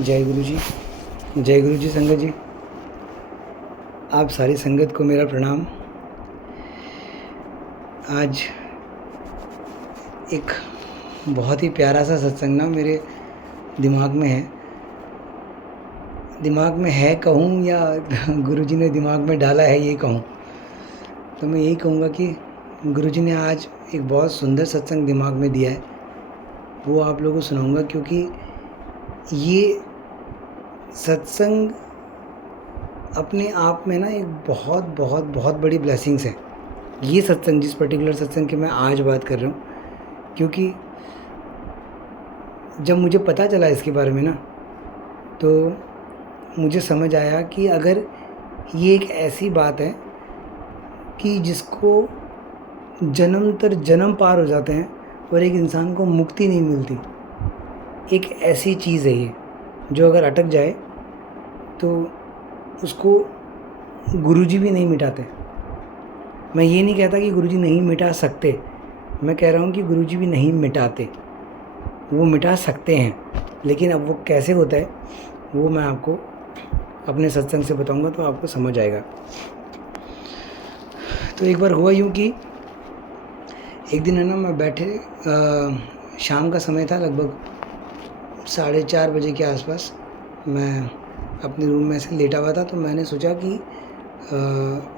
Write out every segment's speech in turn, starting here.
जय गुरु जी। जय गुरु जी संगत जी। आप सारी संगत को मेरा प्रणाम। आज एक बहुत ही प्यारा सा सत्संग ना मेरे दिमाग में है। दिमाग में है कहूँ या गुरु जी ने दिमाग में डाला है ये कहूँ, तो मैं यही कहूँगा कि गुरु जी ने आज एक बहुत सुंदर सत्संग दिमाग में दिया है। वो आप लोगों को सुनाऊँगा, क्योंकि ये सत्संग अपने आप में ना एक बहुत बहुत बहुत बड़ी ब्लेसिंग्स है। ये सत्संग, जिस पर्टिकुलर सत्संग की मैं आज बात कर रहा हूँ, क्योंकि जब मुझे पता चला इसके बारे में ना, तो मुझे समझ आया कि अगर ये एक ऐसी बात है कि जिसको जन्म तर जन्म पार हो जाते हैं और एक इंसान को मुक्ति नहीं मिलती, एक ऐसी चीज़ है ये जो अगर अटक जाए तो उसको गुरुजी भी नहीं मिटाते। मैं ये नहीं कहता कि गुरुजी नहीं मिटा सकते, मैं कह रहा हूँ कि गुरुजी भी नहीं मिटाते। वो मिटा सकते हैं, लेकिन अब वो कैसे होता है वो मैं आपको अपने सत्संग से बताऊंगा, तो आपको समझ आएगा। तो एक बार हुआ यूँ कि एक दिन है ना, मैं बैठे शाम का समय था, लगभग 4:30 बजे के आसपास मैं अपने रूम में ऐसे लेटा हुआ था। तो मैंने सोचा कि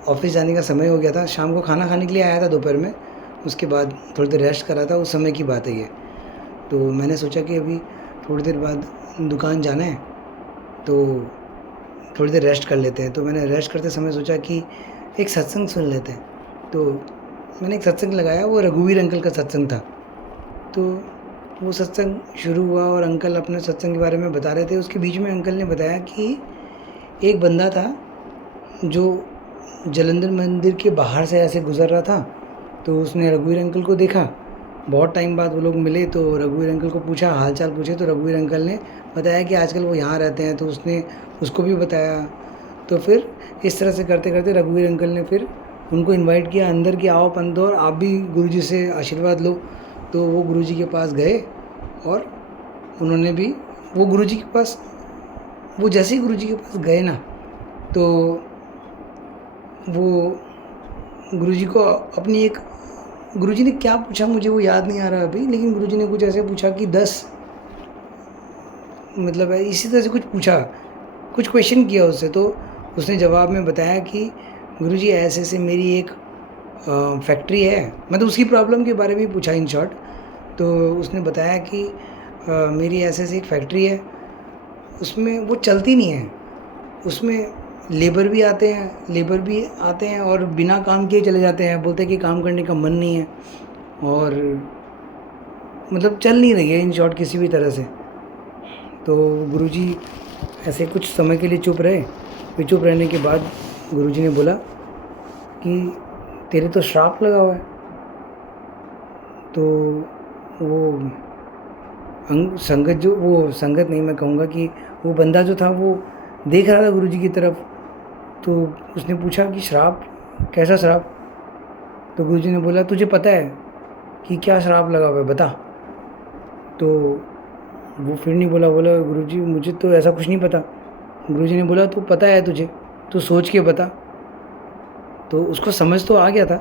ऑफिस जाने का समय हो गया था। शाम को खाना खाने के लिए आया था दोपहर में, उसके बाद थोड़ी देर रेस्ट करा था, उस समय की बात है ये। तो मैंने सोचा कि अभी थोड़ी देर बाद दुकान जाना है, तो थोड़ी देर रेस्ट कर लेते हैं। तो मैंने रेस्ट करते समय सोचा कि एक सत्संग सुन लेते हैं। तो मैंने एक सत्संग लगाया, वो रघुवीर अंकल का सत्संग था। तो वो सत्संग शुरू हुआ और अंकल अपने सत्संग के बारे में बता रहे थे। उसके बीच में अंकल ने बताया कि एक बंदा था जो जलंधर मंदिर के बाहर से ऐसे गुज़र रहा था। तो उसने रघुवीर अंकल को देखा। बहुत टाइम बाद वो लोग मिले, तो रघुवीर अंकल को पूछा, हाल चाल पूछे। तो रघुवीर अंकल ने बताया कि आजकल वो यहाँ रहते हैं। तो उसने उसको भी बताया। तो फिर इस तरह से करते करते रघुवीर अंकल ने फिर उनको इनवाइट किया अंदर कि आओ पंतो, और आप भी गुरुजी से आशीर्वाद लो। तो वो गुरुजी के पास गए और उन्होंने भी वो गुरुजी के पास, वो जैसे ही गुरुजी के पास गए ना, तो वो गुरुजी को अपनी एक, गुरुजी ने क्या पूछा मुझे वो याद नहीं आ रहा अभी, लेकिन गुरुजी ने कुछ ऐसे पूछा कि 10, मतलब इसी तरह से कुछ पूछा, कुछ क्वेश्चन किया उससे। तो उसने जवाब में बताया कि गुरुजी ऐसे ऐसे मेरी एक फैक्ट्री है, मतलब उसकी प्रॉब्लम के बारे में ही पूछा इन शॉर्ट। तो उसने बताया कि मेरी ऐसे ऐसे एक फैक्ट्री है, उसमें वो चलती नहीं है, उसमें लेबर भी आते हैं और बिना काम किए चले जाते हैं। बोलते हैं कि काम करने का मन नहीं है, और मतलब चल नहीं रही है इन शॉर्ट किसी भी तरह से। तो गुरुजी ऐसे कुछ समय के लिए चुप रहे। फिर चुप रहने के बाद गुरुजी ने बोला कि तेरे तो श्राप लगा हुआ है। तो वो संगत, जो वो संगत नहीं, मैं कहूँगा कि वो बंदा जो था वो देख रहा था गुरुजी की तरफ। तो उसने पूछा कि श्राप, कैसा श्राप? तो गुरुजी ने बोला, तुझे पता है कि क्या श्राप लगा हुआ है, बता। तो वो फिर नहीं बोला। बोला, गुरुजी मुझे तो ऐसा कुछ नहीं पता। गुरुजी ने बोला, तू पता है तुझे, तू सोच के बता। तो उसको समझ तो आ गया था,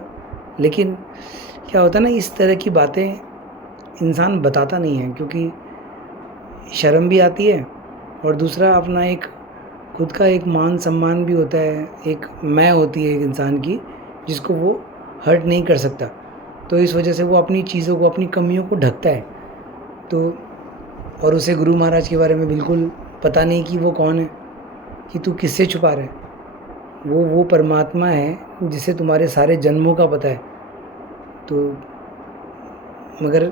लेकिन क्या होता है ना, इस तरह की बातें इंसान बताता नहीं है, क्योंकि शर्म भी आती है, और दूसरा अपना एक खुद का एक मान सम्मान भी होता है, एक मैं होती है एक इंसान की, जिसको वो हर्ट नहीं कर सकता। तो इस वजह से वो अपनी चीज़ों को, अपनी कमियों को ढकता है। तो और उसे गुरु महाराज के बारे में बिल्कुल पता नहीं कि वो कौन है, कि तू किससे छुपा रहा है। वो परमात्मा है जिसे तुम्हारे सारे जन्मों का पता है। तो मगर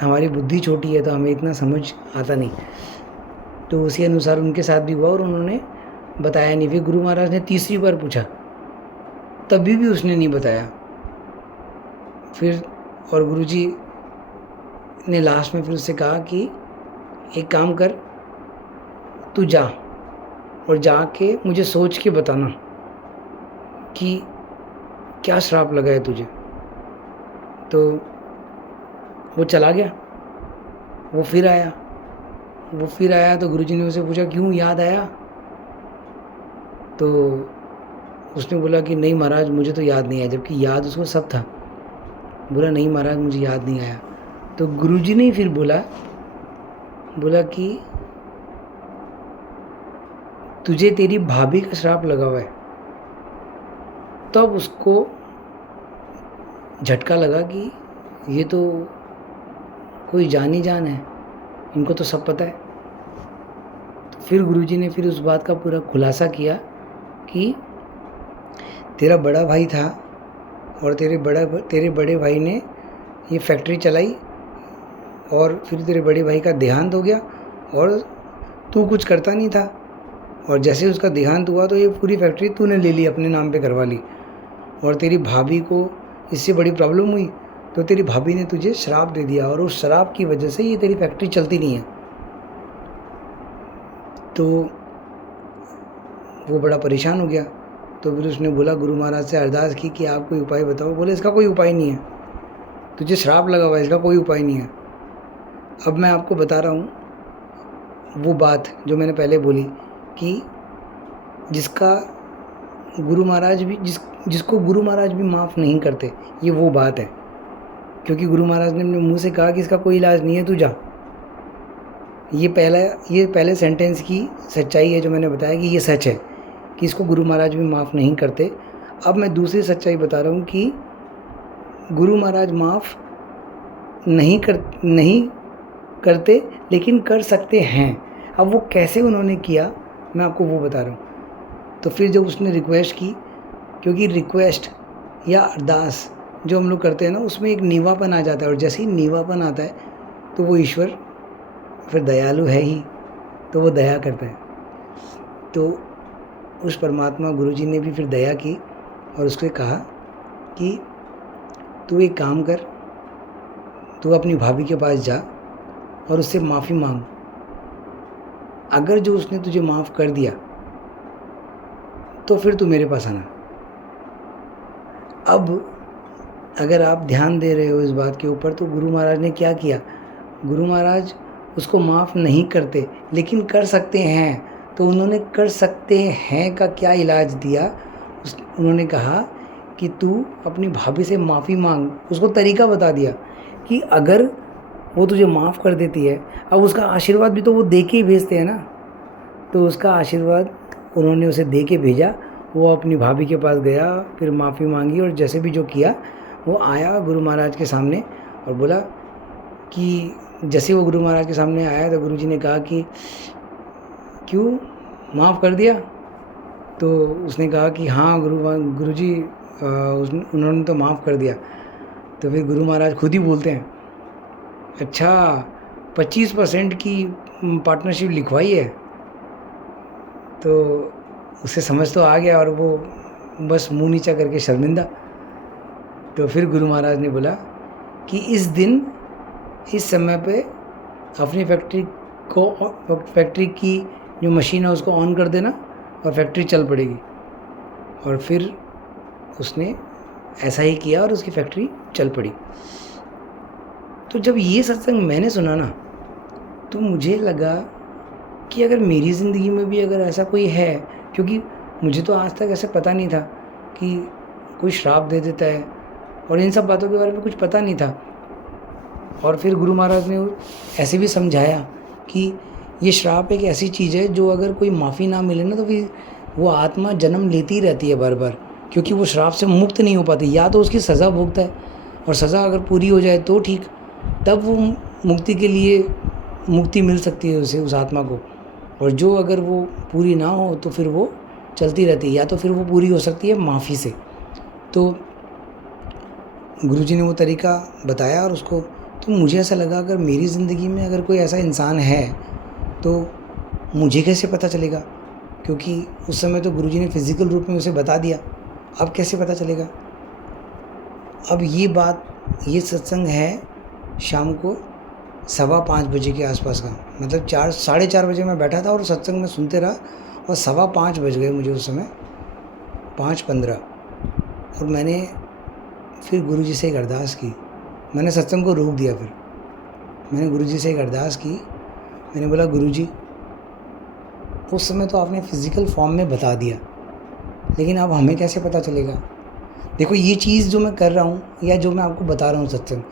हमारी बुद्धि छोटी है, तो हमें इतना समझ आता नहीं। तो उसी अनुसार उनके साथ भी हुआ, और उन्होंने बताया नहीं। फिर गुरु महाराज ने तीसरी बार पूछा, तभी भी उसने नहीं बताया। फिर और गुरुजी ने लास्ट में फिर उससे कहा कि एक काम कर, तू जा और जाके मुझे सोच के बताना कि क्या श्राप लगा है तुझे। तो वो चला गया। वो फिर आया, वो फिर आया तो गुरुजी ने उसे पूछा क्यों याद आया? तो उसने बोला कि नहीं महाराज मुझे तो याद नहीं आया, जबकि याद उसको सब था। बोला नहीं महाराज मुझे याद नहीं आया। तो गुरुजी ने फिर बोला कि तुझे तेरी भाभी का श्राप लगा हुआ है। तब उसको झटका लगा कि ये तो कोई जान ही जान है, इनको तो सब पता है। तो फिर गुरुजी ने फिर उस बात का पूरा खुलासा किया कि तेरा बड़ा भाई था और तेरे बड़े भाई ने ये फैक्ट्री चलाई और फिर तेरे बड़े भाई का देहांत हो गया और तू कुछ करता नहीं था, और जैसे उसका देहांत हुआ तो ये पूरी फैक्ट्री तूने ले ली, अपने नाम पे करवा ली, और तेरी भाभी को इससे बड़ी प्रॉब्लम हुई तो तेरी भाभी ने तुझे शराब दे दिया और उस शराब की वजह से ये तेरी फैक्ट्री चलती नहीं है। तो वो बड़ा परेशान हो गया। तो फिर उसने बोला गुरु महाराज से अरदास की कि आप कोई उपाय बताओ। बोले इसका कोई उपाय नहीं है, तुझे श्राप लगा हुआ है, इसका कोई उपाय नहीं है। अब मैं आपको बता रहा हूँ वो बात जो मैंने पहले बोली कि जिसको गुरु महाराज भी माफ़ नहीं करते, ये वो बात है। क्योंकि गुरु महाराज ने अपने मुंह से कहा कि इसका कोई इलाज नहीं है, तू जा। ये पहले सेंटेंस की सच्चाई है जो मैंने बताया कि ये सच है कि इसको गुरु महाराज भी माफ़ नहीं करते। अब मैं दूसरी सच्चाई बता रहा हूँ कि गुरु महाराज माफ़ नहीं करते लेकिन कर सकते हैं। अब वो कैसे उन्होंने किया मैं आपको वो बता रहा हूँ। तो फिर जब उसने रिक्वेस्ट की, क्योंकि रिक्वेस्ट या अरदास जो हम लोग करते हैं ना, उसमें एक नीवापन आ जाता है, और जैसे ही नीवापन आता है तो वो ईश्वर फिर दयालु है ही, तो वो दया करता है। तो उस परमात्मा गुरुजी ने भी फिर दया की और उससे कहा कि तू एक काम कर, तू अपनी भाभी के पास जा और उससे माफ़ी मांग। अगर जो उसने तुझे माफ़ कर दिया तो फिर तू मेरे पास आना। अब अगर आप ध्यान दे रहे हो इस बात के ऊपर, तो गुरु महाराज ने क्या किया, गुरु महाराज उसको माफ़ नहीं करते लेकिन कर सकते हैं। तो उन्होंने कर सकते हैं का क्या इलाज दिया, उन्होंने कहा कि तू अपनी भाभी से माफ़ी मांग। उसको तरीका बता दिया कि अगर वो तुझे माफ़ कर देती है, अब उसका आशीर्वाद भी तो वो दे के ही भेजते हैं ना, तो उसका आशीर्वाद उन्होंने उसे दे के भेजा। वो अपनी भाभी के पास गया, फिर माफ़ी मांगी और जैसे भी जो किया वो आया गुरु महाराज के सामने और बोला कि जैसे वो गुरु महाराज के सामने आया तो गुरुजी ने कहा कि क्यों माफ़ कर दिया? तो उसने कहा कि हाँ गुरुजी उन्होंने तो माफ़ कर दिया। तो फिर गुरु महाराज खुद ही बोलते हैं, अच्छा 25% की पार्टनरशिप लिखवाई है। तो उसे समझ तो आ गया और वो बस मुंह नीचा करके शर्मिंदा। तो फिर गुरु महाराज ने बोला कि इस समय पे अपनी फैक्ट्री की जो मशीन है उसको ऑन कर देना और फैक्ट्री चल पड़ेगी। और फिर उसने ऐसा ही किया और उसकी फैक्ट्री चल पड़ी। तो जब ये सत्संग मैंने सुना ना, तो मुझे लगा कि अगर मेरी ज़िंदगी में भी अगर ऐसा कोई है, क्योंकि मुझे तो आज तक ऐसे पता नहीं था कि कोई श्राप दे देता है और इन सब बातों के बारे में कुछ पता नहीं था। और फिर गुरु महाराज ने ऐसे भी समझाया कि ये श्राप एक ऐसी चीज़ है जो अगर कोई माफ़ी ना मिले ना तो फिर वो आत्मा जन्म लेती रहती है बार बार, क्योंकि वो श्राप से मुक्त नहीं हो पाती। या तो उसकी सज़ा भोगता है और सज़ा अगर पूरी हो जाए तो ठीक, तब वो मुक्ति के लिए मुक्ति मिल सकती है उसे, उस आत्मा को। और जो अगर वो पूरी ना हो तो फिर वो चलती रहती है, या तो फिर वो पूरी हो सकती है माफ़ी से। तो गुरुजी ने वो तरीका बताया और उसको, तो मुझे ऐसा लगा अगर मेरी ज़िंदगी में अगर कोई ऐसा इंसान है तो मुझे कैसे पता चलेगा, क्योंकि उस समय तो गुरुजी ने फिज़िकल रूप में उसे बता दिया, अब कैसे पता चलेगा। अब ये सत्संग है शाम को 4:15 बजे के आसपास का, मतलब 4-4:30 बजे मैं बैठा था और सत्संग में सुनते रहा और 5:15 बज गए मुझे उस समय, 5:15। और मैंने फिर गुरुजी से एक अरदास की, मैंने सत्संग को रोक दिया। फिर मैंने गुरुजी से एक अरदास की मैंने बोला गुरुजी, उस समय तो आपने फिज़िकल फॉर्म में बता दिया, लेकिन अब हमें कैसे पता चलेगा? देखो ये चीज़ जो मैं कर रहा हूँ या जो मैं आपको बता रहा हूँ सत्संग,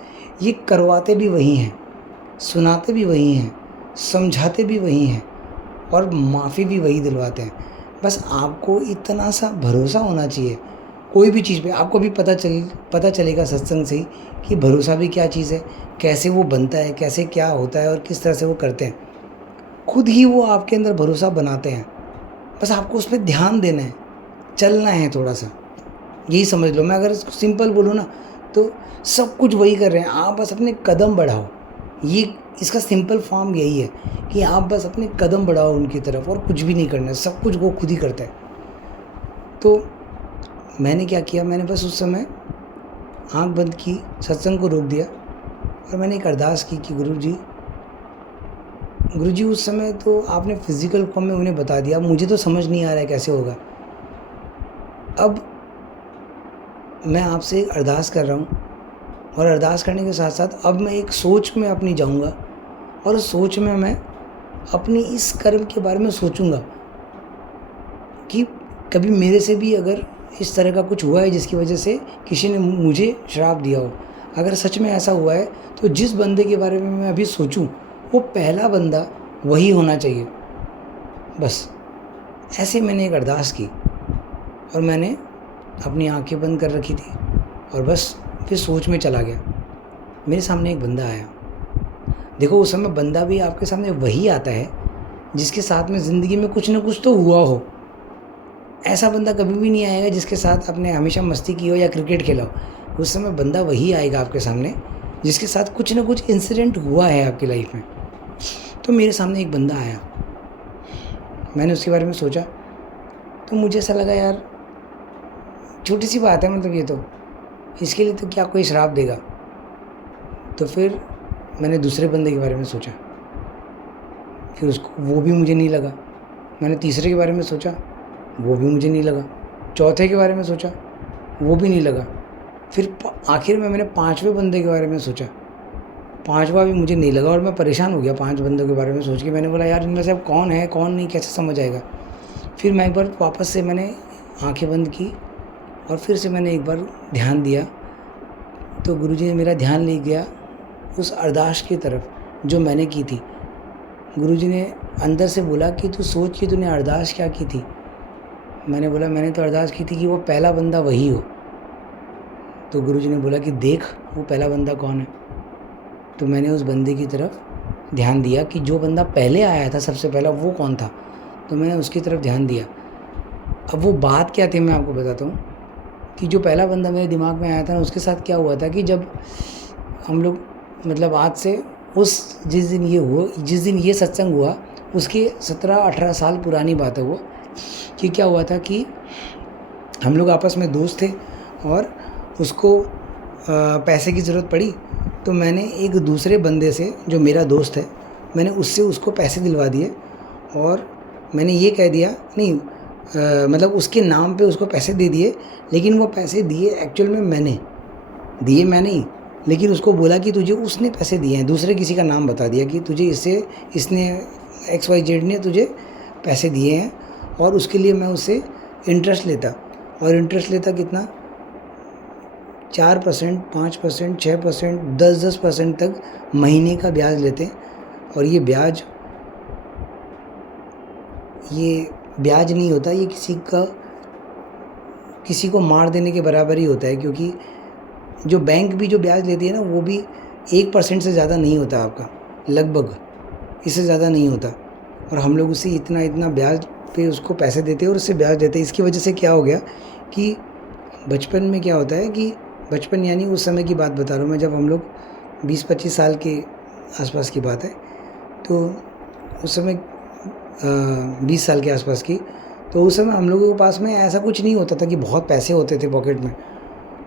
ये करवाते भी वही हैं, सुनाते भी वही हैं, समझाते भी वही हैं और माफ़ी भी वही दिलवाते हैं। बस आपको इतना सा भरोसा होना चाहिए कोई भी चीज़ पे। आपको भी पता चलेगा सत्संग से ही कि भरोसा भी क्या चीज़ है, कैसे वो बनता है, कैसे क्या होता है और किस तरह से वो करते हैं। खुद ही वो आपके अंदर भरोसा बनाते हैं। बस आपको उस पे ध्यान देना है, चलना है थोड़ा सा, यही समझ लो। मैं अगर इसको सिंपल बोलूँ ना, तो सब कुछ वही कर रहे हैं, आप बस अपने कदम बढ़ाओ। ये इसका सिंपल फॉर्म यही है कि आप बस अपने कदम बढ़ाओ उनकी तरफ, और कुछ भी नहीं करना है, सब कुछ वो खुद ही करता है। तो मैंने क्या किया, मैंने बस उस समय आँख बंद की, सत्संग को रोक दिया और मैंने एक अरदास की कि गुरुजी उस समय तो आपने फिज़िकल फॉर्म में उन्हें बता दिया, मुझे तो समझ नहीं आ रहा है कैसे होगा। अब मैं आपसे एक अरदास कर रहा हूँ, और अरदास करने के साथ साथ अब मैं एक सोच में अपनी जाऊँगा, और उस सोच में मैं अपनी इस कर्म के बारे में सोचूँगा कि कभी मेरे से भी अगर इस तरह का कुछ हुआ है जिसकी वजह से किसी ने मुझे श्राप दिया हो। अगर सच में ऐसा हुआ है तो जिस बंदे के बारे में मैं अभी सोचूं वो पहला बंदा वही होना चाहिए। बस ऐसे मैंने एक अरदास की और मैंने अपनी आंखें बंद कर रखी थी और बस फिर सोच में चला गया। मेरे सामने एक बंदा आया। देखो उस समय बंदा भी आपके सामने वही आता है जिसके साथ में ज़िंदगी में कुछ ना कुछ तो हुआ हो। ऐसा बंदा कभी भी नहीं आएगा जिसके साथ आपने हमेशा मस्ती की हो या क्रिकेट खेला हो। उस समय बंदा वही आएगा आपके सामने जिसके साथ कुछ ना कुछ इंसिडेंट हुआ है आपकी लाइफ में। तो मेरे सामने एक बंदा आया, मैंने उसके बारे में सोचा तो मुझे ऐसा लगा यार छोटी सी बात है, मतलब ये तो इसके लिए तो क्या कोई श्राप देगा। तो फिर मैंने दूसरे बंदे के बारे में सोचा, फिर उसको वो भी मुझे नहीं लगा। मैंने तीसरे के बारे में सोचा, वो भी मुझे नहीं लगा। चौथे के बारे में सोचा, वो भी नहीं लगा। फिर आखिर में मैंने पांचवें बंदे के बारे में सोचा, पांचवा भी मुझे नहीं लगा और मैं परेशान हो गया पांच बंदों के बारे में सोच के। मैंने बोला यार इनमें से अब कौन है कौन नहीं कैसे समझ आएगा। फिर मैं एक बार वापस से मैंने आंखें बंद की और फिर से मैंने एक बार ध्यान दिया तो गुरुजी ने मेरा ध्यान ले गया उस अरदास की तरफ जो मैंने की थी। गुरुजी ने अंदर से बोला कि तू सोच कि तूने अरदास क्या की थी। मैंने बोला मैंने तो अरदास की थी कि वो पहला बंदा वही हो। तो गुरुजी ने बोला कि देख वो पहला बंदा कौन है। तो मैंने उस बंदे की तरफ ध्यान दिया कि जो बंदा पहले आया था सबसे पहला वो कौन था। तो मैंने उसकी तरफ ध्यान दिया। अब वो बात क्या थी मैं आपको बताता हूँ कि जो पहला बंदा मेरे दिमाग में आया था ना उसके साथ क्या हुआ था कि जब हम लोग मतलब आज से जिस दिन ये सत्संग हुआ उसके 17-18 साल पुरानी बात है वो, कि क्या हुआ था कि हम लोग आपस में दोस्त थे और उसको पैसे की ज़रूरत पड़ी। तो मैंने एक दूसरे बंदे से जो मेरा दोस्त है मैंने उससे उसको पैसे दिलवा दिए और मैंने ये कह दिया नहीं मतलब उसके नाम पे उसको पैसे दे दिए। लेकिन वो पैसे दिए एक्चुअल में मैंने ही, लेकिन उसको बोला कि तुझे उसने पैसे दिए हैं, दूसरे किसी का नाम बता दिया कि तुझे इसने XYZ ने तुझे पैसे दिए हैं और उसके लिए मैं उससे इंटरेस्ट लेता। और इंटरेस्ट लेता कितना 4%, 5%, 6%, 10% तक महीने का ब्याज लेते। और ये ब्याज नहीं होता, ये किसी को मार देने के बराबर ही होता है, क्योंकि जो बैंक भी जो ब्याज लेती है ना वो भी 1% से ज़्यादा नहीं होता आपका, लगभग इससे ज़्यादा नहीं होता। और हम लोग उसे इतना ब्याज पे उसको पैसे देते हैं और उससे ब्याज देते हैं। इसकी वजह से क्या हो गया कि बचपन में क्या होता है कि बचपन यानी उस समय की बात बता रहा हूँ मैं, जब हम लोग 20-25 साल के आसपास की बात है। तो उस समय 20 साल के आसपास की, तो उस समय हम लोगों के पास में ऐसा कुछ नहीं होता था कि बहुत पैसे होते थे पॉकेट में,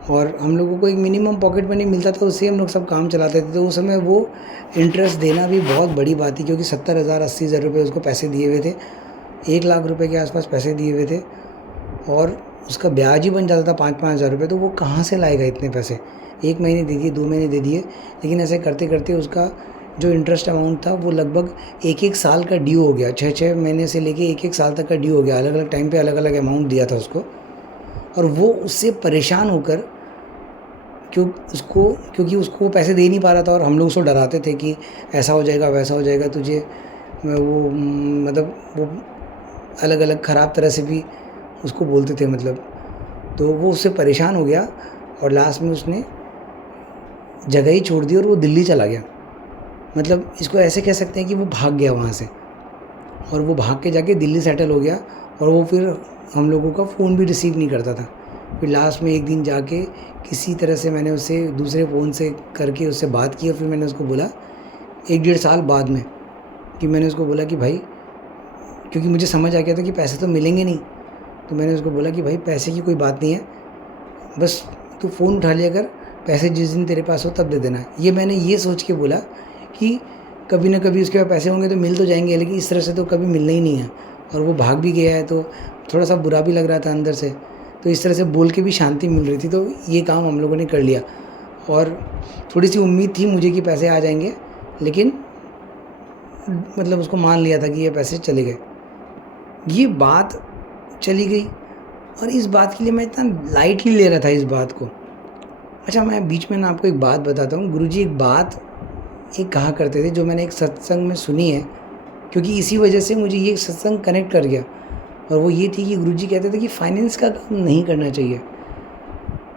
और हम लोगों को एक मिनिमम पॉकेट मनी मिलता था, उससे हम लोग सब काम चलाते थे। तो उस समय वो इंटरेस्ट देना भी बहुत बड़ी बात थी, क्योंकि 70,000 80,000 रुपये उसको पैसे दिए हुए थे, 1 लाख रुपए के आसपास पैसे दिए हुए थे और उसका ब्याज ही बन जाता था 5-5 हज़ार रुपये। तो वो कहाँ से लाएगा इतने पैसे। 1 महीने दे दिए, 2 महीने दे दिए, लेकिन ऐसे करते करते उसका जो इंटरेस्ट अमाउंट था वो लगभग 1-1 साल का ड्यू हो गया। 6-6 महीने से लेके 1-1 साल तक का ड्यू हो गया। अलग-अलग टाइम पे अलग-अलग अमाउंट दिया था उसको, और वो उससे परेशान होकर क्योंकि उसको वो पैसे दे नहीं पा रहा था, और हम लोग उसको डराते थे कि ऐसा हो जाएगा, वैसा हो जाएगा तुझे। वो मतलब वो अलग-अलग ख़राब तरह से भी उसको बोलते थे मतलब। तो वो उससे परेशान हो गया और लास्ट में उसने जगह ही छोड़ दी और वो दिल्ली चला गया। मतलब इसको ऐसे कह सकते हैं कि वो भाग गया वहाँ से, और वो भाग के जाके दिल्ली सेटल हो गया, और वो फिर हम लोगों का फ़ोन भी रिसीव नहीं करता था। फिर लास्ट में एक दिन जाके किसी तरह से मैंने उससे दूसरे फ़ोन से करके उससे बात की, और फिर मैंने उसको बोला 1-1.5 साल बाद में, कि मैंने उसको बोला कि भाई, क्योंकि मुझे समझ आ गया था कि पैसे तो मिलेंगे नहीं, तो मैंने उसको बोला कि भाई पैसे की कोई बात नहीं है, बस तू फ़ोन उठा लिया कर, पैसे जिस दिन तेरे पास हो तब दे देना। ये मैंने ये सोच के बोला कि कभी ना कभी उसके पास पैसे होंगे तो मिल तो जाएंगे, लेकिन इस तरह से तो कभी मिलना ही नहीं है। और वो भाग भी गया है तो थोड़ा सा बुरा भी लग रहा था अंदर से, तो इस तरह से बोल के भी शांति मिल रही थी। तो ये काम हम लोगों ने कर लिया, और थोड़ी सी उम्मीद थी मुझे कि पैसे आ जाएंगे, लेकिन मतलब उसको मान लिया था कि ये पैसे चले गए। ये बात चली गई, और इस बात के लिए मैं इतना लाइटली ले रहा था इस बात को। अच्छा, मैं बीच में ना आपको एक बात बताता हूँ। गुरुजी एक बात एक कहा करते थे, जो मैंने एक सत्संग में सुनी है, क्योंकि इसी वजह से मुझे ये सत्संग कनेक्ट कर गया। और वो ये थी कि गुरुजी कहते थे कि फाइनेंस का काम नहीं करना चाहिए।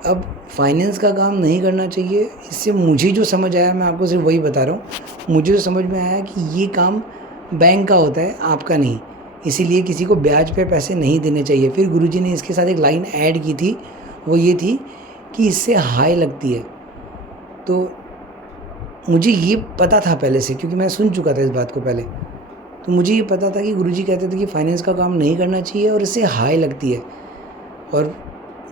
अब फाइनेंस का काम नहीं करना चाहिए, इससे मुझे जो समझ आया मैं आपको सिर्फ वही बता रहा हूँ। मुझे जो समझ में आया कि ये काम बैंक का होता है, आपका नहीं, इसीलिए किसी को ब्याज पे पैसे नहीं देने चाहिए। फिर गुरुजी ने इसके साथ एक लाइन ऐड की थी, वो ये थी कि इससे हाय लगती है। तो मुझे ये पता था पहले से, क्योंकि मैं सुन चुका था इस बात को पहले। तो मुझे ये पता था कि गुरुजी कहते थे कि फाइनेंस का काम नहीं करना चाहिए और इससे हाय लगती है। और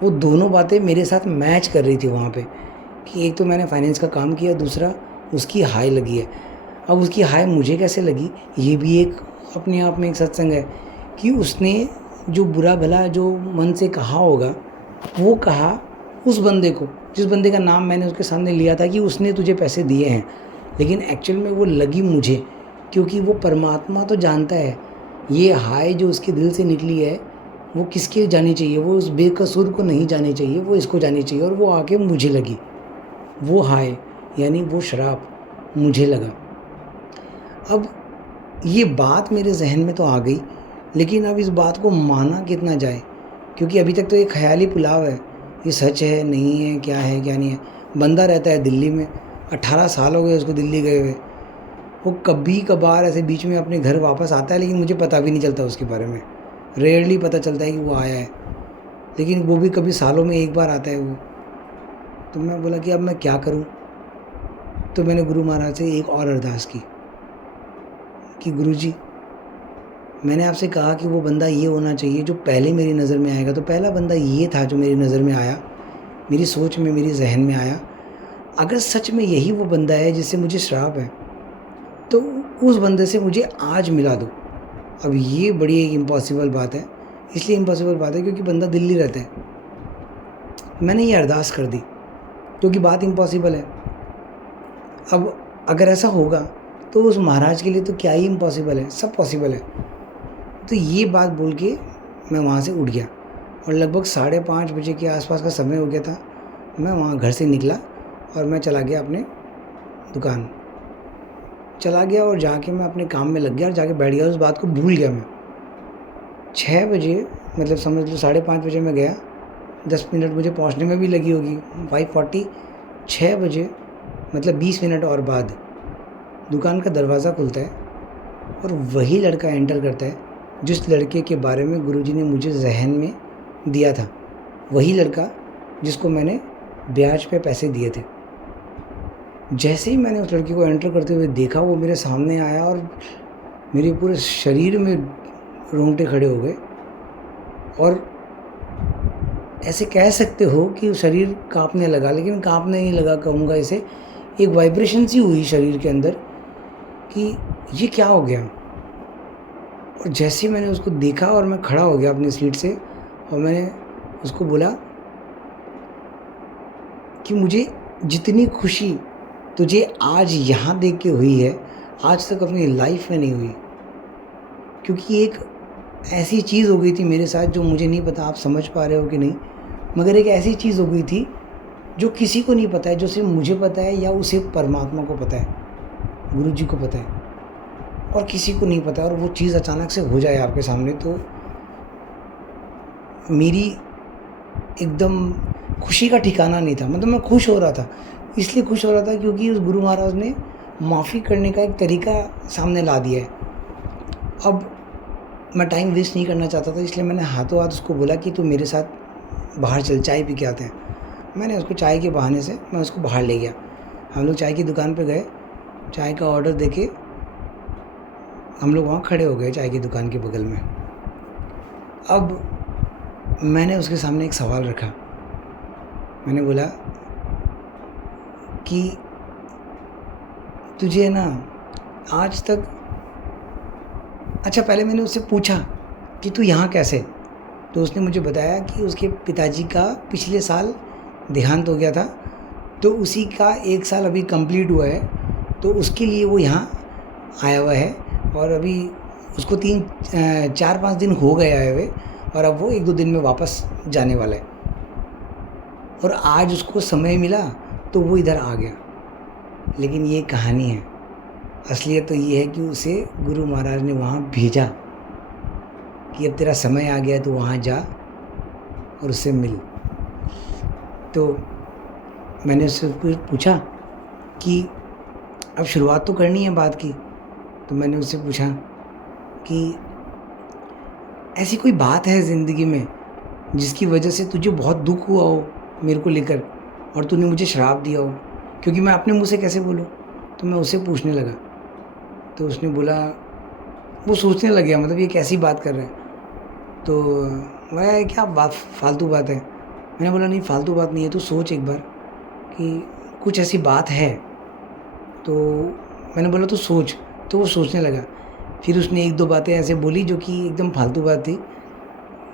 वो दोनों बातें मेरे साथ मैच कर रही थी वहाँ पे, कि एक तो मैंने फाइनेंस का काम किया, दूसरा उसकी हाय लगी है। अब उसकी हाय मुझे कैसे लगी, ये भी एक अपने आप में एक सत्संग है, कि उसने जो बुरा भला जो मन से कहा होगा, वो कहा उस बंदे को, जिस बंदे का नाम मैंने उसके सामने लिया था कि उसने तुझे पैसे दिए हैं, लेकिन एक्चुअल में वो लगी मुझे, क्योंकि वो परमात्मा तो जानता है ये हाय जो उसके दिल से निकली है वो किसके जानी चाहिए, वो उस बेकसूर को नहीं जानी चाहिए, वो इसको जानी चाहिए। और वो आके मुझे लगी, वो हाय यानी वो शराब मुझे लगा। अब ये बात मेरे जहन में तो आ गई, लेकिन अब इस बात को माना कितना जाए, क्योंकि अभी तक तो ये ख्याली पुलाव है, ये सच है नहीं है, क्या है क्या नहीं है। बंदा रहता है दिल्ली में, 18 साल हो गए उसको दिल्ली गए हुए। वो कभी कभार ऐसे बीच में अपने घर वापस आता है, लेकिन मुझे पता भी नहीं चलता उसके बारे में। रेयरली पता चलता है कि वो आया है, लेकिन वो भी कभी सालों में एक बार आता है वो। तो मैं बोला कि अब मैं क्या करूं। तो मैंने गुरु महाराज से एक और अरदास की कि गुरुजी, मैंने आपसे कहा कि वो बंदा ये होना चाहिए जो पहले मेरी नज़र में आएगा। तो पहला बंदा ये था जो मेरी नज़र में आया, मेरी सोच में, मेरी जहन में आया। अगर सच में यही वो बंदा है जिससे मुझे श्राप है, तो उस बंदे से मुझे आज मिला दो। अब ये बड़ी एक इम्पॉसिबल बात है। इसलिए इम्पॉसिबल बात है क्योंकि बंदा दिल्ली रहता है। मैंने ये अरदास कर दी क्योंकि बात इम्पॉसिबल है। अब अगर ऐसा होगा तो उस महाराज के लिए तो क्या ही इम्पॉसिबल है, सब पॉसिबल है। तो ये बात बोल के मैं वहाँ से उठ गया, और लगभग 5:30 बजे के आसपास का समय हो गया था। मैं वहाँ घर से निकला और मैं चला गया अपने दुकान, चला गया और जाके मैं अपने काम में लग गया और जाके बैठ गया। उस बात को भूल गया मैं। 6 बजे मतलब समझ लो 5:30 बजे मैं गया, 10 मिनट मुझे पहुंचने में भी लगी होगी, 5:40। 6 बजे मतलब 20 मिनट और बाद दुकान का दरवाज़ा खुलता है और वही लड़का एंटर करता है जिस लड़के के बारे में गुरुजी ने मुझे जहन में दिया था, वही लड़का जिसको मैंने ब्याज पे पैसे दिए थे। जैसे ही मैंने उस लड़के को एंटर करते हुए देखा, वो मेरे सामने आया और मेरे पूरे शरीर में रोंगटे खड़े हो गए, और ऐसे कह सकते हो कि शरीर कांपने लगा, लेकिन कांपने नहीं लगा कहूँगा इसे, एक वाइब्रेशन सी हुई शरीर के अंदर कि ये क्या हो गया। और जैसे ही मैंने उसको देखा और मैं खड़ा हो गया अपनी सीट से, और मैंने उसको बोला कि मुझे जितनी खुशी तुझे आज यहाँ देख के हुई है, आज तक अपनी लाइफ में नहीं हुई, क्योंकि एक ऐसी चीज़ हो गई थी मेरे साथ जो मुझे नहीं पता आप समझ पा रहे हो कि नहीं, मगर एक ऐसी चीज़ हो गई थी जो किसी को नहीं पता है, जो सिर्फ मुझे पता है या उसे परमात्मा को पता है, गुरु जी को पता है, और किसी को नहीं पता। और वो चीज़ अचानक से हो जाए आपके सामने तो मेरी एकदम खुशी का ठिकाना नहीं था। मतलब मैं खुश हो रहा था, इसलिए खुश हो रहा था क्योंकि उस गुरु महाराज ने माफ़ी करने का एक तरीका सामने ला दिया है। अब मैं टाइम वेस्ट नहीं करना चाहता था, इसलिए मैंने हाथों हाथ उसको बोला कि तू मेरे साथ बाहर चल, चाय पी के आते हैं। मैंने उसको चाय के बहाने से मैं उसको बाहर ले गया। हम लोग चाय की दुकान पे गए, चाय का ऑर्डर देके हम लोग वहाँ खड़े हो गए चाय की दुकान के बगल में। अब मैंने उसके सामने एक सवाल रखा। मैंने बोला कि तुझे ना आज तक, अच्छा पहले मैंने उससे पूछा कि तू यहाँ कैसे, तो उसने मुझे बताया कि उसके पिताजी का पिछले साल देहांत हो गया था, तो उसी का 1 साल अभी कंप्लीट हुआ है, तो उसके लिए वो यहाँ आया हुआ है। और अभी उसको 4-5 दिन हो गए आए हुए, और अब वो 1-2 दिन में वापस जाने वाला है। और आज उसको समय मिला तो वो इधर आ गया। लेकिन ये कहानी है, असलियत तो ये है कि उसे गुरु महाराज ने वहाँ भेजा कि अब तेरा समय आ गया तो वहाँ जा और उससे मिल। तो मैंने उससे पूछा कि अब शुरुआत तो करनी है बात की, तो मैंने उससे पूछा कि ऐसी कोई बात है ज़िंदगी में जिसकी वजह से तुझे बहुत दुख हुआ हो मेरे को लेकर, और तूने मुझे श्राप दिया हो, क्योंकि मैं अपने मुंह से कैसे बोलूँ। तो मैं उससे पूछने लगा, तो उसने बोला, वो सोचने लग गया, मतलब ये कैसी बात कर रहा है। तो मैं, क्या बात, फालतू बात है। मैंने बोला नहीं फालतू बात नहीं है, तू सोच एक बार कि कुछ ऐसी बात है। तो मैंने बोला तू सोच, तो वो सोचने लगा। फिर उसने 1-2 बातें ऐसे बोली जो कि एकदम फालतू बात थी,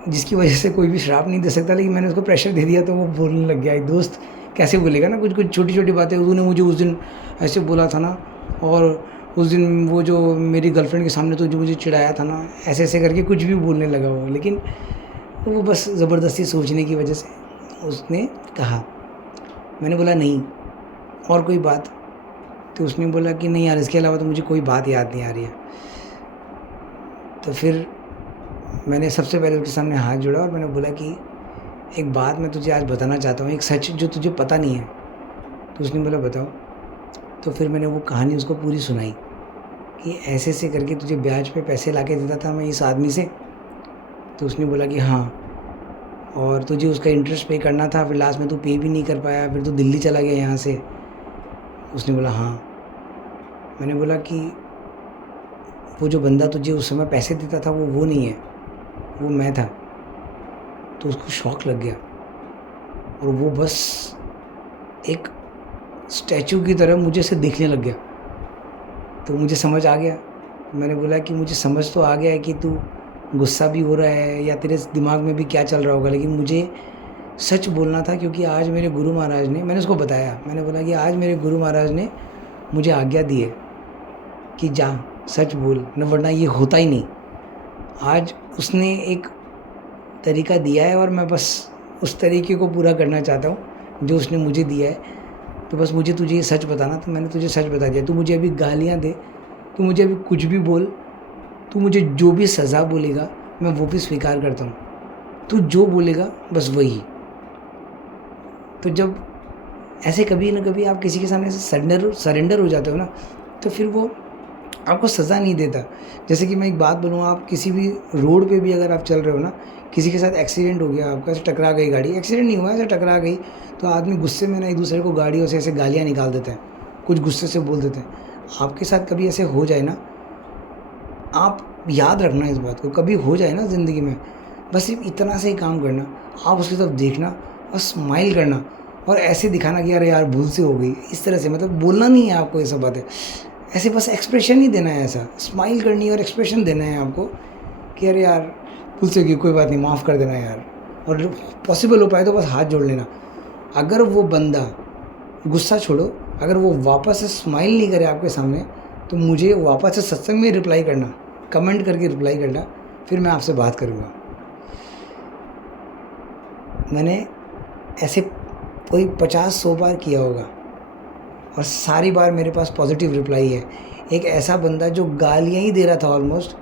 जिसकी वजह से कोई भी श्राप नहीं दे सकता, लेकिन मैंने उसको प्रेशर दे दिया तो वो बोलने लग गया। एक दोस्त कैसे बोलेगा ना, कुछ कुछ छोटी छोटी बातें। तूने मुझे उस दिन ऐसे बोला था ना, और उस दिन वो जो मेरी गर्लफ्रेंड के सामने तो जो मुझे चिढ़ाया था ना, ऐसे ऐसे करके कुछ भी बोलने लगा वो। लेकिन वो बस ज़बरदस्ती सोचने की वजह से उसने कहा। मैंने बोला नहीं, और कोई बात? तो उसने बोला कि नहीं यार, इसके अलावा तो मुझे कोई बात याद नहीं आ रही है। तो फिर मैंने सबसे पहले उसके सामने हाथ जोड़ा और मैंने बोला कि एक बात मैं तुझे आज बताना चाहता हूँ, एक सच जो तुझे पता नहीं है। तो उसने बोला बताओ। तो फिर मैंने वो कहानी उसको पूरी सुनाई कि ऐसे ऐसे करके तुझे ब्याज पे पैसे ला के देता था मैं इस आदमी से। तो उसने बोला कि हाँ, और तुझे उसका इंटरेस्ट पे करना था, फिर लास्ट में तू पे भी नहीं कर पाया, फिर तू दिल्ली चला गया यहाँ से। उसने बोला हाँ। मैंने बोला कि वो जो बंदा तुझे उस समय पैसे देता था वो नहीं है, वो मैं था। तो उसको शॉक लग गया और वो बस एक स्टैचू की तरह मुझे से देखने लग गया। तो मुझे समझ आ गया। मैंने बोला कि मुझे समझ तो आ गया है कि तू गुस्सा भी हो रहा है या तेरे दिमाग में भी क्या चल रहा होगा, लेकिन मुझे सच बोलना था क्योंकि आज मेरे गुरु महाराज ने, मैंने उसको बताया, मैंने बोला कि आज मेरे गुरु महाराज ने मुझे आज्ञा दी है कि जा सच बोल, न वरना ये होता ही नहीं। आज उसने एक तरीका दिया है और मैं बस उस तरीके को पूरा करना चाहता हूँ जो उसने मुझे दिया है। तो बस मुझे तुझे ये सच बताना, तो मैंने तुझे सच बता दिया। तू मुझे अभी गालियाँ दे, तू मुझे अभी कुछ भी बोल, तू मुझे जो भी सज़ा बोलेगा मैं वो भी स्वीकार करता हूँ। तू जो बोलेगा बस वही। तो जब ऐसे कभी ना कभी आप किसी के सामने से सरेंडर हो जाते हो ना, तो फिर वो आपको सज़ा नहीं देता। जैसे कि मैं एक बात बोलूँ, आप किसी भी रोड पे भी अगर आप चल रहे हो ना, किसी के साथ एक्सीडेंट हो गया, आपका ऐसे टकरा गई गाड़ी, एक्सीडेंट नहीं हुआ, ऐसे टकरा गई, तो आदमी गुस्से में ना एक दूसरे को गाड़ियों से ऐसे गालियाँ निकाल देते हैं, कुछ गुस्से से बोल देते हैं। आपके साथ कभी ऐसे हो जाए ना, आप याद रखना इस बात को, कभी हो जाए ना ज़िंदगी में, बस सिर्फ इतना से ही काम करना, आप उसकी तरफ देखना और स्माइल करना और ऐसे दिखाना कि अरे यार भूल से हो गई, इस तरह से। मतलब बोलना नहीं है आपको ये सब बातें, ऐसे बस एक्सप्रेशन ही देना है, ऐसा स्माइल करनी है और एक्सप्रेशन देना है आपको कि अरे यार भूल से होगी, कोई बात नहीं, माफ़ कर देना यार। और पॉसिबल हो पाए तो बस हाथ जोड़ लेना। अगर वो बंदा, गुस्सा छोड़ो, अगर वो वापस से स्माइल नहीं करे आपके सामने, तो मुझे वापस से सत्संग में रिप्लाई करना, कमेंट करके रिप्लाई करना, फिर मैं आपसे बात करूँगा। मैंने ऐसे कोई 50-100 बार किया होगा और सारी बार मेरे पास पॉजिटिव रिप्लाई है। एक ऐसा बंदा जो गालियाँ ही दे रहा था ऑलमोस्ट,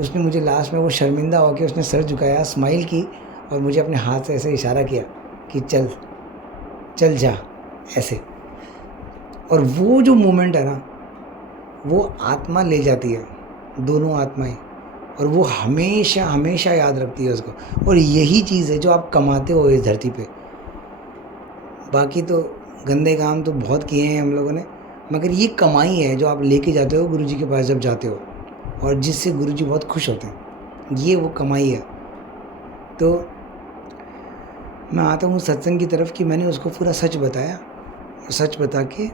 उसने मुझे लास्ट में वो शर्मिंदा होकर उसने सर झुकाया, स्माइल की और मुझे अपने हाथ से ऐसे इशारा किया कि चल चल जा, ऐसे। और वो जो मोमेंट है ना, वो आत्मा ले जाती है, दोनों आत्माएं, और वो हमेशा हमेशा याद रखती है उसको। और यही चीज़ है जो आप कमाते हो इस धरती पे। बाकी तो गंदे काम तो बहुत किए हैं हम लोगों ने, मगर ये कमाई है जो आप लेके जाते हो गुरुजी के पास जब जाते हो, और जिससे गुरुजी बहुत खुश होते हैं, ये वो कमाई है। तो मैं आता हूँ सत्संग की तरफ कि मैंने उसको पूरा सच बताया, और सच बता के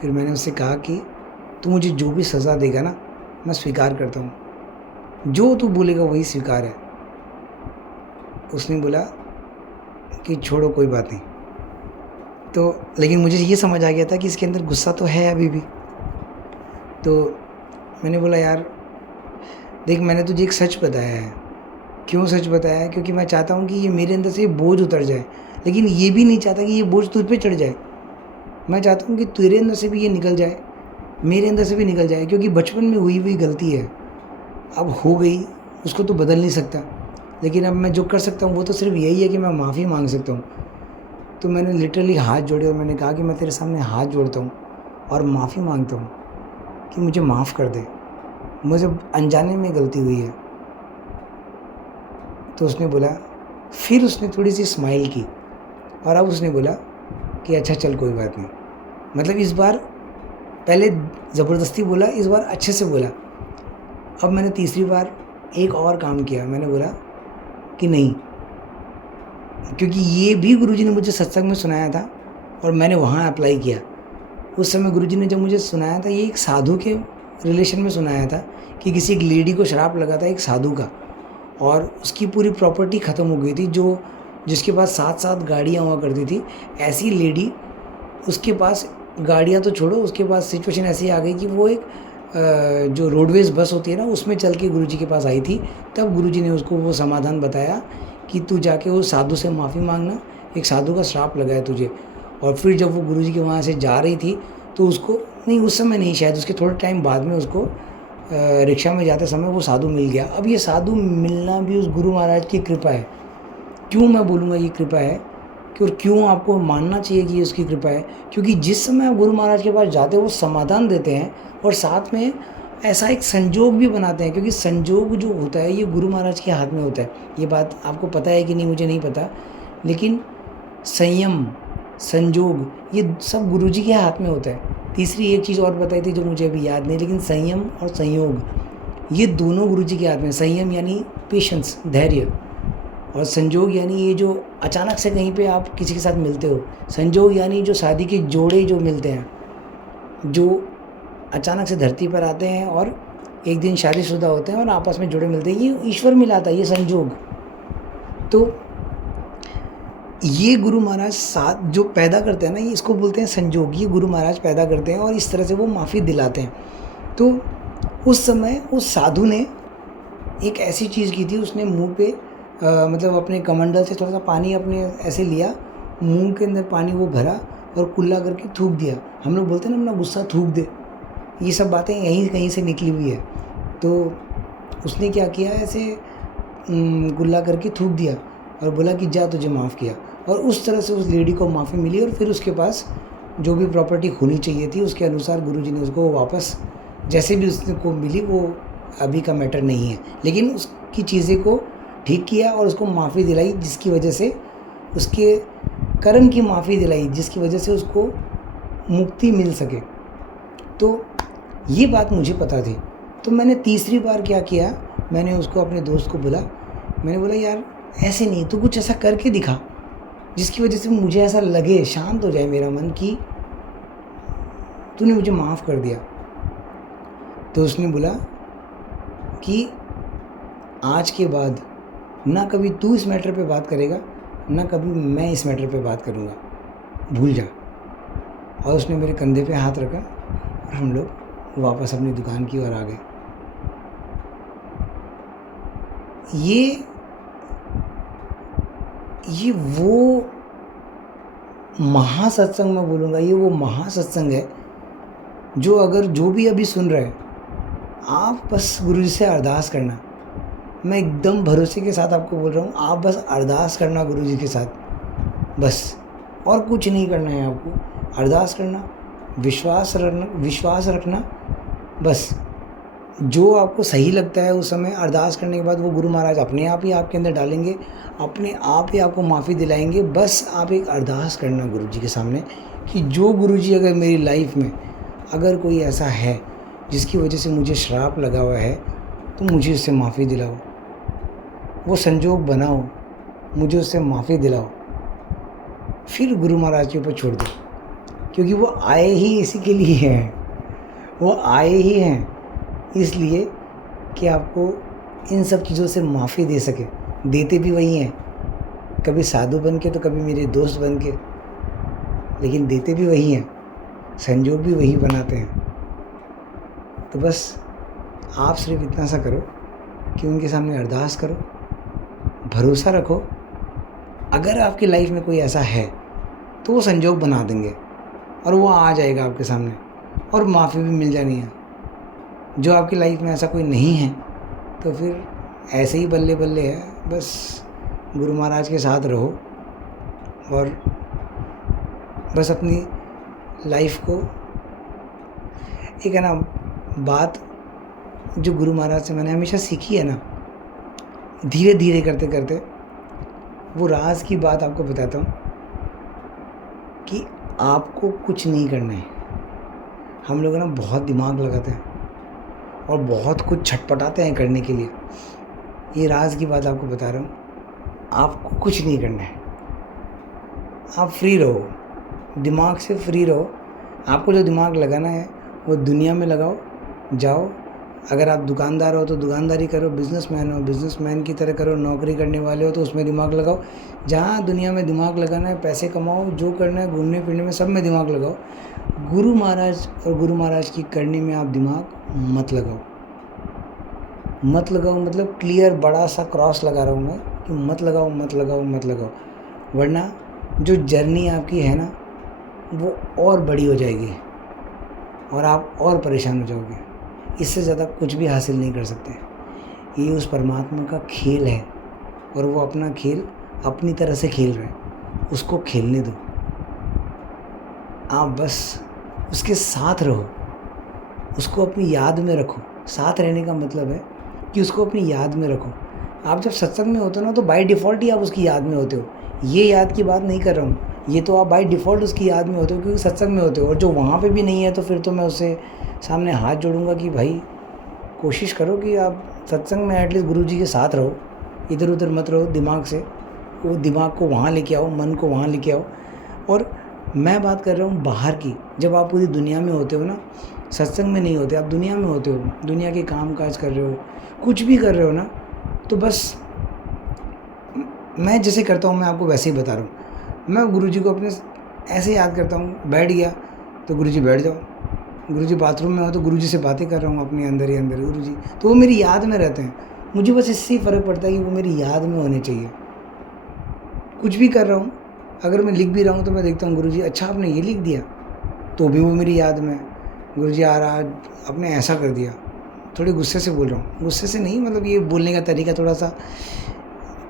फिर मैंने उससे कहा कि तू मुझे जो भी सज़ा देगा ना, मैं स्वीकार करता हूँ, जो तू बोलेगा वही स्वीकार है। उसने बोला कि छोड़ो कोई बात नहीं। तो लेकिन मुझे ये समझ आ गया था कि इसके अंदर गुस्सा तो है अभी भी। तो मैंने बोला यार देख, मैंने तुझे एक सच बताया है। क्यों सच बताया है? क्योंकि मैं चाहता हूँ कि ये मेरे अंदर से ये बोझ उतर जाए, लेकिन ये भी नहीं चाहता कि ये बोझ तुझ पे चढ़ जाए। मैं चाहता हूँ कि तेरे अंदर से भी ये निकल जाए, मेरे अंदर से भी निकल जाए, क्योंकि बचपन में हुई हुई गलती है, अब हो गई, उसको तो बदल नहीं सकता। लेकिन अब मैं जो कर सकता हूँ वो तो सिर्फ यही है कि मैं माफ़ी मांग सकता हूँ। तो मैंने लिटरली हाथ जोड़े और मैंने कहा कि मैं तेरे सामने हाथ जोड़ता हूँ और माफ़ी मांगता हूँ कि मुझे माफ़ कर दे, मुझे अनजाने में गलती हुई है। तो उसने बोला, फिर उसने थोड़ी सी स्माइल की और अब उसने बोला कि अच्छा चल कोई बात नहीं। मतलब इस बार पहले ज़बरदस्ती बोला, इस बार अच्छे से बोला। अब मैंने तीसरी बार एक और काम किया, मैंने बोला कि नहीं, क्योंकि ये भी गुरुजी ने मुझे सत्संग में सुनाया था और मैंने वहाँ अप्लाई किया। उस समय गुरुजी ने जब मुझे सुनाया था, ये एक साधु के रिलेशन में सुनाया था कि किसी एक लेडी को श्राप लगा था एक साधु का, और उसकी पूरी प्रॉपर्टी ख़त्म हो गई थी, जो जिसके पास 7-7 गाड़ियाँ हुआ करती थी। ऐसी लेडी, उसके पास गाड़ियाँ तो छोड़ो, उसके पास सिचुएशन ऐसी आ गई कि वो एक जो रोडवेज़ बस होती है ना, उसमें चल के गुरुजी के पास आई थी। तब गुरुजी ने उसको वो समाधान बताया कि तू जाके उस साधु से माफ़ी मांगना, एक साधु का श्राप लगा है तुझे। और फिर जब वो गुरुजी के वहाँ से जा रही थी तो उसको, नहीं उस समय नहीं, शायद उसके थोड़े टाइम बाद में उसको रिक्शा में जाते समय वो साधु मिल गया। अब ये साधु मिलना भी उस गुरु महाराज की कृपा है। क्यों मैं बोलूँगा ये कृपा है, और क्यों आपको मानना चाहिए कि ये उसकी कृपा है? क्योंकि जिस समय आप गुरु महाराज के पास जाते हो वो समाधान देते हैं और साथ में ऐसा एक संजोग भी बनाते हैं, क्योंकि संजोग जो होता है ये गुरु महाराज के हाथ में होता है। ये बात आपको पता है कि नहीं मुझे नहीं पता, लेकिन संयम, संजोग, ये सब गुरुजी के हाथ में होता है। तीसरी एक चीज़ और बताई थी जो मुझे अभी याद नहीं, लेकिन संयम और संयोग ये दोनों गुरुजी के हाथ में। संयम यानी पेशेंस, धैर्य, और संजोग यानी ये जो अचानक से कहीं पे आप किसी के साथ मिलते हो। संजोग यानी जो शादी के जोड़े जो मिलते हैं, जो अचानक से धरती पर आते हैं और एक दिन शादीशुदा होते हैं और आपस में जुड़े मिलते हैं, ये ईश्वर मिलाता है, ये संजोग। तो ये गुरु महाराज साथ जो पैदा करते हैं ना, ये इसको बोलते हैं संजोग। ये गुरु महाराज पैदा करते हैं और इस तरह से वो माफ़ी दिलाते हैं। तो उस समय उस साधु ने एक ऐसी चीज़ की थी, उसने मुंह पे मतलब अपने कमंडल से थोड़ा सा पानी अपने ऐसे लिया, मुंह के अंदर पानी वो भरा और कुल्ला करके थूक दिया। हम लोग बोलते हैं ना अपना गुस्सा थूक दे, ये सब बातें यहीं कहीं से निकली हुई है। तो उसने क्या किया, ऐसे गुल्ला करके थूक दिया और बोला कि जा तुझे माफ़ किया। और उस तरह से उस लेडी को माफ़ी मिली और फिर उसके पास जो भी प्रॉपर्टी होनी चाहिए थी उसके अनुसार गुरुजी ने उसको वापस जैसे भी उसको मिली, वो अभी का मैटर नहीं है, लेकिन उसकी चीज़ें को ठीक किया और उसको माफ़ी दिलाई, जिसकी वजह से उसके कर्म की माफ़ी दिलाई, जिसकी वजह से उसको मुक्ति मिल सके। तो ये बात मुझे पता थी। तो मैंने तीसरी बार क्या किया, मैंने उसको अपने दोस्त को बोला, मैंने बोला यार ऐसे नहीं, तू कुछ ऐसा करके दिखा जिसकी वजह से मुझे ऐसा लगे, शांत हो जाए मेरा मन कि तूने मुझे माफ़ कर दिया। तो उसने बोला कि आज के बाद ना कभी तू इस मैटर पे बात करेगा, ना कभी मैं इस मैटर पे बात करूँगा, भूल जा। और उसने मेरे कंधे पे हाथ रखा और हम लोग वापस अपनी दुकान की ओर आ गए। ये वो महासत्संग मैं बोलूँगा, ये वो महासत्संग है जो अगर जो भी अभी सुन रहे हैं, आप बस गुरु जी से अरदास करना। मैं एकदम भरोसे के साथ आपको बोल रहा हूँ, आप बस अरदास करना गुरु जी के साथ, बस, और कुछ नहीं करना है आपको। अरदास करना, विश्वास रखना, बस। जो आपको सही लगता है उस समय अरदास करने के बाद वो गुरु महाराज अपने आप ही आपके अंदर डालेंगे, अपने आप ही आपको माफ़ी दिलाएंगे। बस आप एक अरदास करना गुरु जी के सामने कि जो गुरु जी अगर मेरी लाइफ में अगर कोई ऐसा है जिसकी वजह से मुझे श्राप लगा हुआ है, तो मुझे उससे माफ़ी दिलाओ, वो संजोग बनाओ, मुझे उससे माफ़ी दिलाओ। फिर गुरु महाराज के ऊपर छोड़ दो, क्योंकि वो आए ही इसी के लिए हैं। वो आए ही हैं इसलिए कि आपको इन सब चीज़ों से माफ़ी दे सके। देते भी वही हैं, कभी साधु बन के तो कभी मेरे दोस्त बन के, लेकिन देते भी वही हैं, संजोग भी वही बनाते हैं। तो बस आप सिर्फ इतना सा करो कि उनके सामने अरदास करो, भरोसा रखो। अगर आपकी लाइफ में कोई ऐसा है तो वो संजोग बना देंगे और वो आ जाएगा आपके सामने, और माफ़ी भी मिल जानी है। जो आपकी लाइफ में ऐसा कोई नहीं है तो फिर ऐसे ही बल्ले बल्ले है, बस गुरु महाराज के साथ रहो और बस अपनी लाइफ को, एक है ना बात जो गुरु महाराज से मैंने हमेशा सीखी है ना, धीरे धीरे करते करते वो राज की बात आपको बताता हूँ कि आपको कुछ नहीं करना है। हम लोग ना बहुत दिमाग लगाते हैं और बहुत कुछ छटपटाते हैं करने के लिए। ये राज की बात आपको बता रहा हूँ, आपको कुछ नहीं करना है। आप फ्री रहो, दिमाग से फ्री रहो। आपको जो दिमाग लगाना है वो दुनिया में लगाओ, जाओ। अगर आप दुकानदार हो तो दुकानदारी करो, बिजनेसमैन हो बिजनेसमैन की तरह करो, नौकरी करने वाले हो तो उसमें दिमाग लगाओ। जहाँ दुनिया में दिमाग लगाना है, पैसे कमाओ, जो करना है घूमने फिरने में, सब में दिमाग लगाओ। गुरु महाराज और गुरु महाराज की करनी में आप दिमाग मत लगाओ। मत लगाओ मतलब क्लियर बड़ा सा क्रॉस लगा रहा हूँ मैं कि मत लगाओ मत लगाओ मत लगाओ, वरना जो जर्नी आपकी है ना वो और बड़ी हो जाएगी और आप और परेशान हो जाओगे। इससे ज़्यादा कुछ भी हासिल नहीं कर सकते। ये उस परमात्मा का खेल है और वो अपना खेल अपनी तरह से खेल रहे हैं, उसको खेलने दो। आप बस उसके साथ रहो, उसको अपनी याद में रखो। साथ रहने का मतलब है कि उसको अपनी याद में रखो। आप जब सत्संग में होते हो ना तो बाय डिफ़ॉल्ट ही आप उसकी याद में होते हो। ये याद की बात नहीं कर रहा हूँ, ये तो आप बाय डिफ़ॉल्ट उसकी याद में होते हो क्योंकि सत्संग में होते हो। और जो वहाँ पे भी नहीं है तो फिर तो मैं उससे सामने हाथ जोड़ूंगा कि भाई कोशिश करो कि आप सत्संग में एटलीस्ट गुरु जी के साथ रहो, इधर उधर मत रहो दिमाग से। वो दिमाग को वहाँ लेके आओ, मन को वहाँ लेके आओ। और मैं बात कर रहा हूँ बाहर की, जब आप पूरी दुनिया में होते हो ना, सत्संग में नहीं होते, आप दुनिया में होते हो, दुनिया के काम काज कर रहे हो, कुछ भी कर रहे हो ना, तो बस मैं जैसे करता हूँ मैं आपको वैसे ही बता रहा हूँ। मैं गुरुजी को अपने ऐसे याद करता हूँ, बैठ गया तो गुरुजी बैठ जाओ, गुरुजी बाथरूम में हो तो गुरुजी से बातें कर रहा हूँ अपने अंदर ही अंदर, गुरुजी तो वो मेरी याद में रहते हैं। मुझे बस इससे ही फ़र्क पड़ता है कि वो मेरी याद में होने चाहिए। कुछ भी कर रहा हूँ, अगर मैं लिख भी रहा हूँ तो मैं देखता हूँ गुरुजी अच्छा आपने ये लिख दिया, तो भी वो मेरी याद में। गुरुजी आ रहा आपने ऐसा कर दिया, थोड़े गुस्से से बोल रहा हूँ, गुस्से से नहीं, मतलब ये बोलने का तरीका थोड़ा सा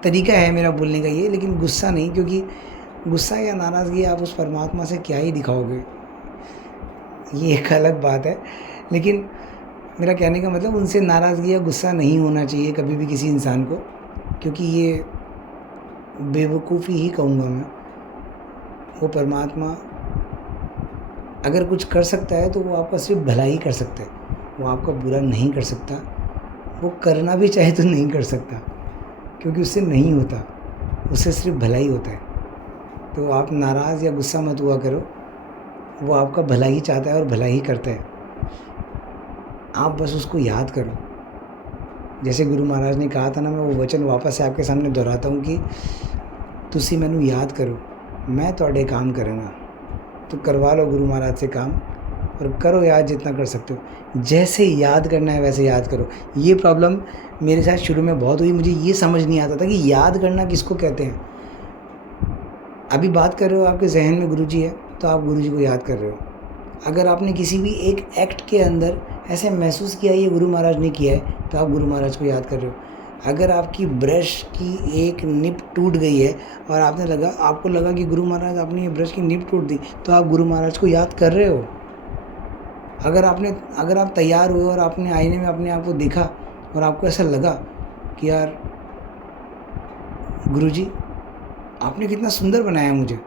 तरीका है मेरा बोलने का ये, लेकिन गुस्सा नहीं, क्योंकि गुस्सा या नाराज़गी आप उस परमात्मा से क्या ही दिखाओगे, ये एक अलग बात है। लेकिन मेरा कहने का मतलब उनसे नाराज़गी या गुस्सा नहीं होना चाहिए कभी भी किसी इंसान को, क्योंकि ये बेवकूफ़ी ही कहूँगा मैं। वो परमात्मा अगर कुछ कर सकता है तो वो आपका सिर्फ भला ही कर सकता है, वो आपका बुरा नहीं कर सकता। वो करना भी चाहे तो नहीं कर सकता, क्योंकि उससे नहीं होता, उससे सिर्फ भला ही होता है। तो आप नाराज़ या गुस्सा मत हुआ करो, वो आपका भला ही चाहता है और भला ही करता है। आप बस उसको याद करो। जैसे गुरु महाराज ने कहा था ना, मैं वो वचन वापस से आपके सामने दोहराता हूँ कि तुसी मैनू याद करो, मैं थोड़े काम करूँगा। तो करवा लो गुरु महाराज से काम और करो याद जितना कर सकते हो। जैसे याद करना है वैसे याद करो। ये प्रॉब्लम मेरे साथ शुरू में बहुत हुई, मुझे ये समझ नहीं आता था कि याद करना किसको कहते हैं। अभी बात कर रहे हो, आपके जहन में गुरुजी है तो आप गुरुजी को याद कर रहे हो। अगर आपने किसी भी एक एक्ट के अंदर ऐसे महसूस किया ये गुरु महाराज ने किया है तो आप गुरु महाराज को याद कर रहे हो। अगर आपकी ब्रश की एक निब टूट गई है और आपको लगा कि गुरु महाराज आपने ये ब्रश की निब टूट दी, तो आप गुरु महाराज को याद कर रहे हो। अगर आप तैयार हुए और आपने आईने में अपने आप को देखा और आपको ऐसा लगा कि यार गुरुजी आपने कितना सुंदर बनाया मुझे,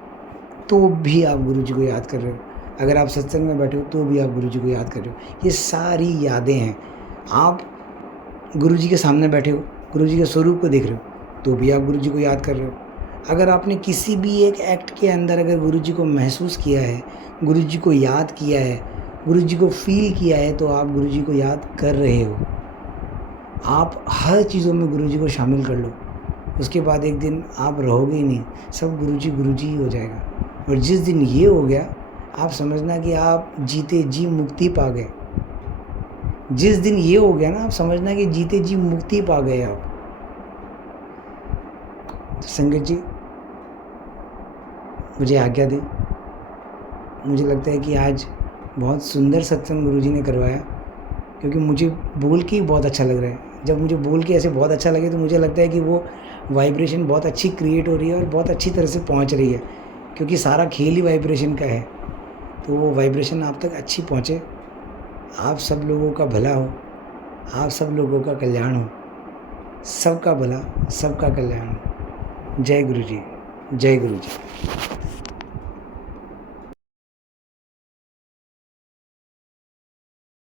तो भी आप गुरुजी को याद कर रहे हो। अगर आप सत्संग में बैठे हो तो भी आप गुरुजी को याद कर रहे हो। ये सारी यादें हैं। आप गुरुजी के सामने बैठे हो, गुरुजी के स्वरूप को देख रहे हो तो भी आप गुरुजी को याद कर रहे हो। अगर आपने किसी भी एक एक्ट के अंदर अगर गुरुजी को महसूस किया है, गुरुजी को याद किया है, गुरुजी को फील किया है, तो आप गुरुजी को याद कर रहे हो। आप हर चीज़ों में गुरुजी को शामिल कर लो, उसके बाद एक दिन आप रहोगे ही नहीं, सब गुरुजी ही हो जाएगा। और जिस दिन ये हो गया, आप समझना कि आप जीते जी मुक्ति पा गए। जिस दिन ये हो गया ना, आप समझना कि जीते जी मुक्ति पा गए आप। तो संगत जी मुझे आज्ञा दें। मुझे लगता है कि आज बहुत सुंदर सत्संग गुरुजी ने करवाया, क्योंकि मुझे बोल के ही बहुत अच्छा लग रहा है। जब मुझे बोल के ऐसे बहुत अच्छा लगे तो मुझे लगता है कि वो वाइब्रेशन बहुत अच्छी क्रिएट हो रही है और बहुत अच्छी तरह से पहुंच रही है, क्योंकि सारा खेल ही वाइब्रेशन का है। तो वो वाइब्रेशन आप तक अच्छी पहुंचे, आप सब लोगों का भला हो, आप सब लोगों का कल्याण हो, सबका भला सबका कल्याण हो। जय गुरु जी, जय गुरु जी।